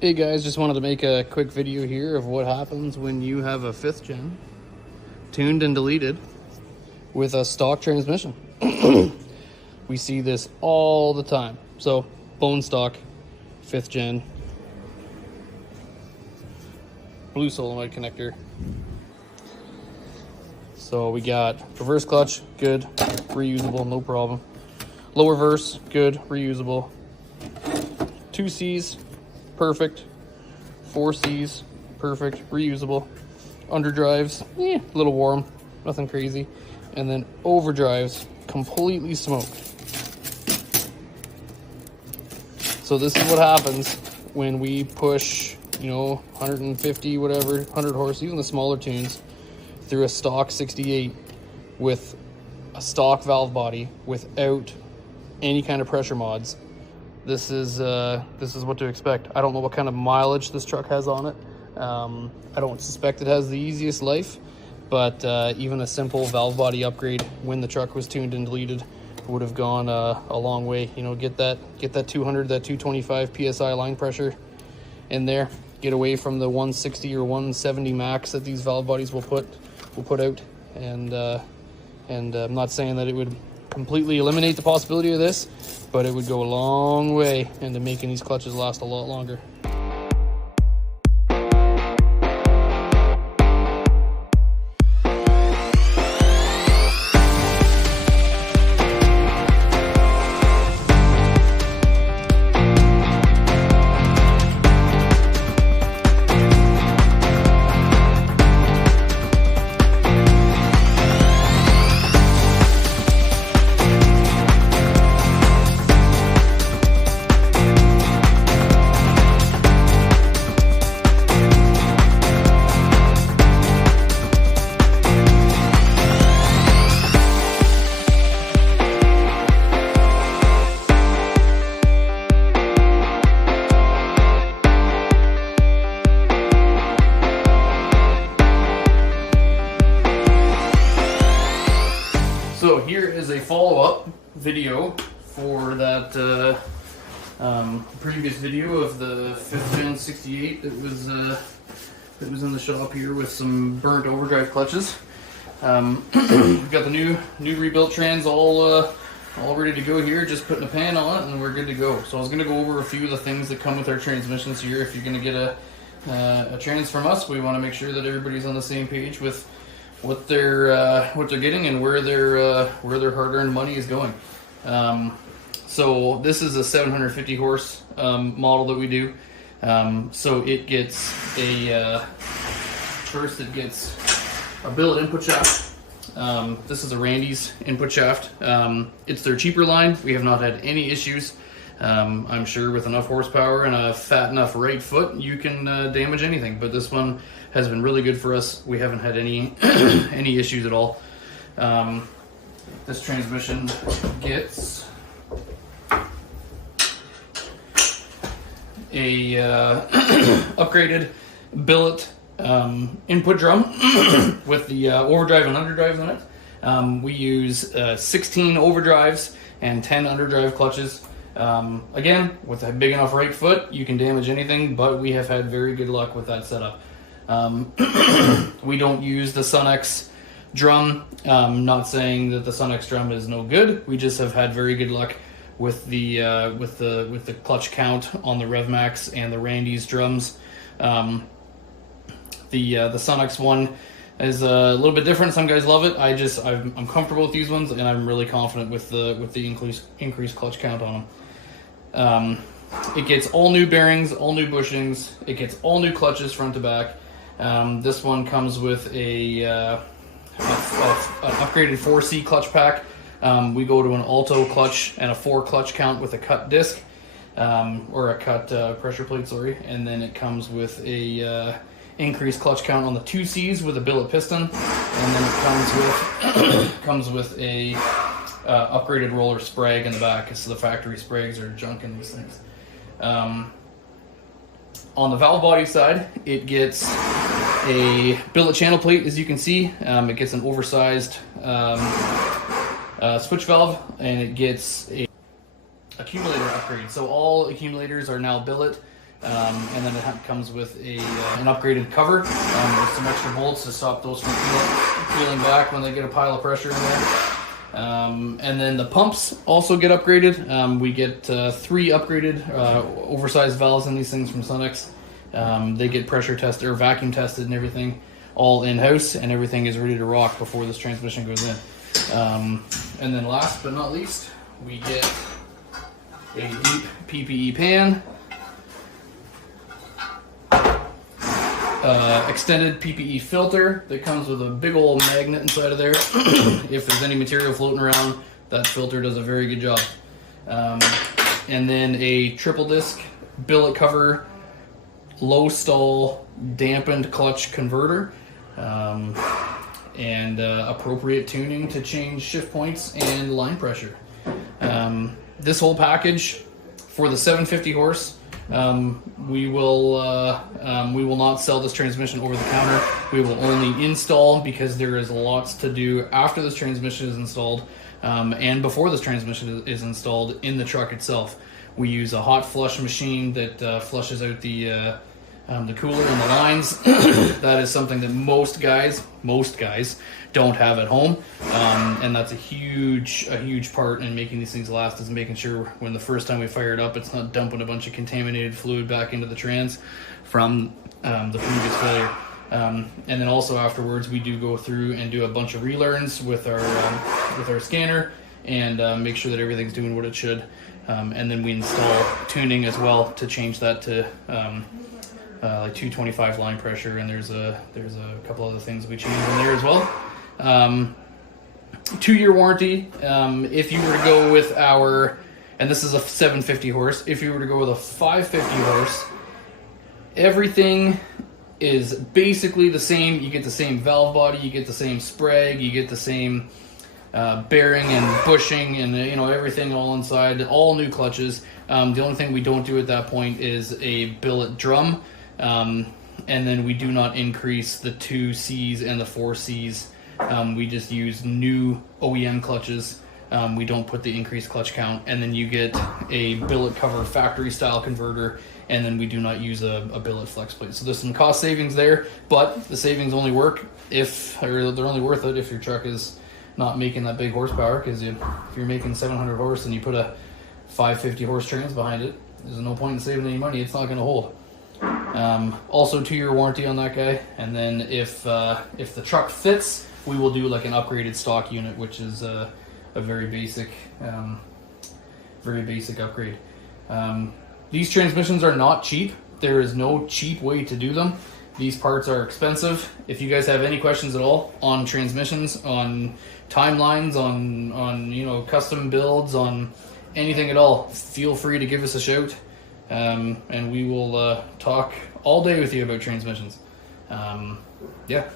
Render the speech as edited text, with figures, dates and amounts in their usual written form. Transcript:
Hey guys, just wanted to make a quick video here of what happens when you have a 5th gen tuned and deleted with a stock transmission. We see this all the time. So bone stock 5th gen, blue solenoid connector. So we got reverse clutch, good, reusable, no problem. Low reverse, good, reusable. 2 C's, perfect. 4 C's, perfect, reusable. Underdrives, a little warm, nothing crazy. And then overdrives, completely smoked. So this is what happens when we push, 150, whatever, 100 horse, even the smaller tunes, through a stock 68 with a stock valve body without any kind of pressure mods. This is what to expect. I don't know what kind of mileage this truck has on it. I don't suspect it has the easiest life, but even a simple valve body upgrade when the truck was tuned and deleted would have gone a long way. Get that 200, that 225 psi line pressure in there. Get away from the 160 or 170 max that these valve bodies will put out. And I'm not saying that it would completely eliminate the possibility of this, but it would go a long way into making these clutches last a lot longer. So here is a follow-up video for that previous video of the 5th gen 68 that was in the shop here with some burnt overdrive clutches. We've got the new rebuilt trans all ready to go here, just putting a pan on it and we're good to go. So I was going to go over a few of the things that come with our transmissions here. If you're going to get a trans from us, we want to make sure that everybody's on the same page with what they're getting and where their hard-earned money is going. So this is a 750 horse model that we do. So it gets first it gets a billet input shaft. This is a Randy's input shaft. It's their cheaper line. We have not had any issues. I'm sure with enough horsepower and a fat enough right foot, you can damage anything. But this one has been really good for us. We haven't had any any issues at all. This transmission gets a upgraded billet input drum with the overdrive and underdrives in it. We use 16 overdrives and 10 underdrive clutches. Again, with a big enough right foot, you can damage anything, but we have had very good luck with that setup. We don't use the Sun-X drum. Not saying that the Sun-X drum is no good. We just have had very good luck with the clutch count on the RevMax and the Randy's drums. The Sun-X one is a little bit different. Some guys love it. I'm comfortable with these ones, and I'm really confident with the increased clutch count on them. It gets all new bearings, all new bushings. It gets all new clutches front to back. This one comes with an upgraded 4C clutch pack. We go to an Auto clutch and a 4 clutch count with a cut disc, or a cut pressure plate, sorry. And then it comes with a increased clutch count on the 2 C's with a billet piston, and then it comes with a upgraded roller sprag in the back. So the factory sprags are junk in these things. On the valve body side, it gets a billet channel plate, as you can see. It gets an oversized switch valve, and it gets a accumulator upgrade. So all accumulators are now billet. And then it comes with an upgraded cover with some extra bolts to stop those from peeling back when they get a pile of pressure in there. And then the pumps also get upgraded. We get 3 upgraded oversized valves in these things from Sunex. They get pressure tested or vacuum tested and everything all in-house, and everything is ready to rock before this transmission goes in. And then last but not least, we get a deep PPE pan, extended PPE filter that comes with a big old magnet inside of there. If there's any material floating around, that filter does a very good job. And then a triple disc billet cover, low stall dampened clutch converter, and appropriate tuning to change shift points and line pressure. This whole package for the 750 horse, we will not sell this transmission over the counter. We will only install, because there is lots to do after this transmission is installed, and before this transmission is installed in the truck itself. We use a hot flush machine that flushes out the cooler and the lines. That is something that most guys don't have at home, and that's a huge part in making these things last, is making sure when the first time we fire it up, it's not dumping a bunch of contaminated fluid back into the trans from the previous failure. And then also afterwards, we do go through and do a bunch of relearns with our scanner and make sure that everything's doing what it should. And then we install tuning as well to change that to like 225 line pressure, and there's a couple other things we change in there as well. 2-year warranty. If you were to go with and this is a 750 horse, if you were to go with a 550 horse, everything is basically the same. You get the same valve body, you get the same sprag, you get the same bearing and bushing, and everything all inside, all new clutches. The only thing we don't do at that point is a billet drum, and then we do not increase the 2Cs and the 4Cs. We just use new OEM clutches. We don't put the increased clutch count, and then you get a billet cover factory style converter, and then we do not use a billet flex plate. So there's some cost savings there, but the savings only work they're only worth it if your truck is not making that big horsepower, because if you're making 700 horse and you put a 550 horse trans behind it, there's no point in saving any money. It's not going to hold. Also 2-year warranty on that guy, and then if the truck fits, we will do like an upgraded stock unit, which is a very basic upgrade. These transmissions are not cheap. There is no cheap way to do them. These parts are expensive. If you guys have any questions at all on transmissions, on timelines, on custom builds, on anything at all, feel free to give us a shout, and we will talk all day with you about transmissions. Yeah.